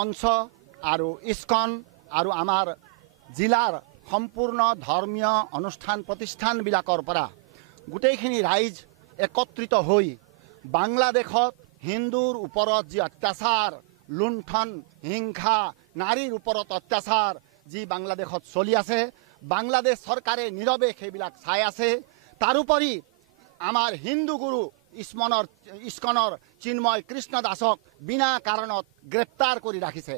মঞ্চ আৰু ইস্কন আৰু আমাৰ জিলাৰ সম্পূৰ্ণ ধৰ্মীয় অনুষ্ঠান প্ৰতিষ্ঠানবিলাকৰ পৰা গোটেইখিনি ৰাইজ একত্ৰিত হৈ বাংলাদেশত হিন্দুৰ ওপৰত যি অত্যাচাৰ, লুণ্ঠন, হিংসা, নাৰীৰ ওপৰত অত্যাচাৰ যি বাংলাদেশত চলি আছে, বাংলাদেশ চৰকাৰে নীৰৱে সেইবিলাক চাই আছে। তাৰোপৰি আমাৰ হিন্দু গুৰু ইস্কনৰ চিন্ময় কৃষ্ণ দাসক বিনা কাৰণত গ্ৰেপ্তাৰ কৰি ৰাখিছে।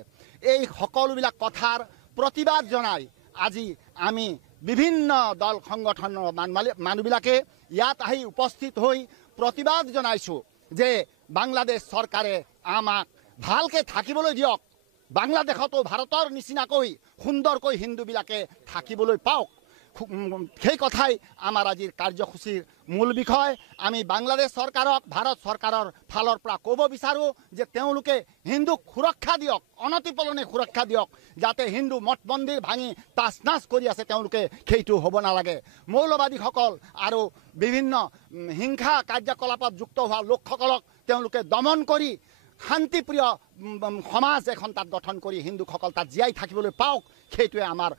এই সকলোবিলাক কথাৰ প্ৰতিবাদ জনাই আজি আমি বিভিন্ন দল সংগঠনৰ মানুহবিলাকে ইয়াত আহি উপস্থিত হৈ প্ৰতিবাদ জনাইছোঁ যে বাংলাদেশ চৰকাৰে আমাক ভালকে থাকিবলৈ দিয়ক, বাংলাদেশতো ভাৰতৰ নিচিনাকৈ সুন্দৰকৈ হিন্দুবিলাকে থাকিবলৈ পাওক। সেই কথাই আমাৰ আজিৰ কাৰ্যসূচীৰ মূল বিষয়। আমি বাংলাদেশ চৰকাৰক ভাৰত চৰকাৰৰ ফালৰ পৰা ক'ব বিচাৰোঁ যে তেওঁলোকে হিন্দুক সুৰক্ষা দিয়ক, অনতিপলমে সুৰক্ষা দিয়ক, যাতে হিন্দু মঠ মন্দিৰ ভাঙি তাচ নাচ কৰি আছে তেওঁলোকে সেইটো হ'ব নালাগে। মৌলবাদীসকল আৰু বিভিন্ন হিংসা কাৰ্যকলাপত যুক্ত হোৱা লোকসকলক তেওঁলোকে দমন কৰি শান্তিপ্ৰিয় সমাজ এখন তাত গঠন কৰি হিন্দুসকল তাত জীয়াই থাকিবলৈ পাওক, সেইটোৱে আমাৰ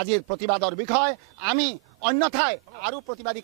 আজিৰ প্ৰতিবাদৰ বিষয়। আমি অন্যথাই আৰু প্ৰতিবাদী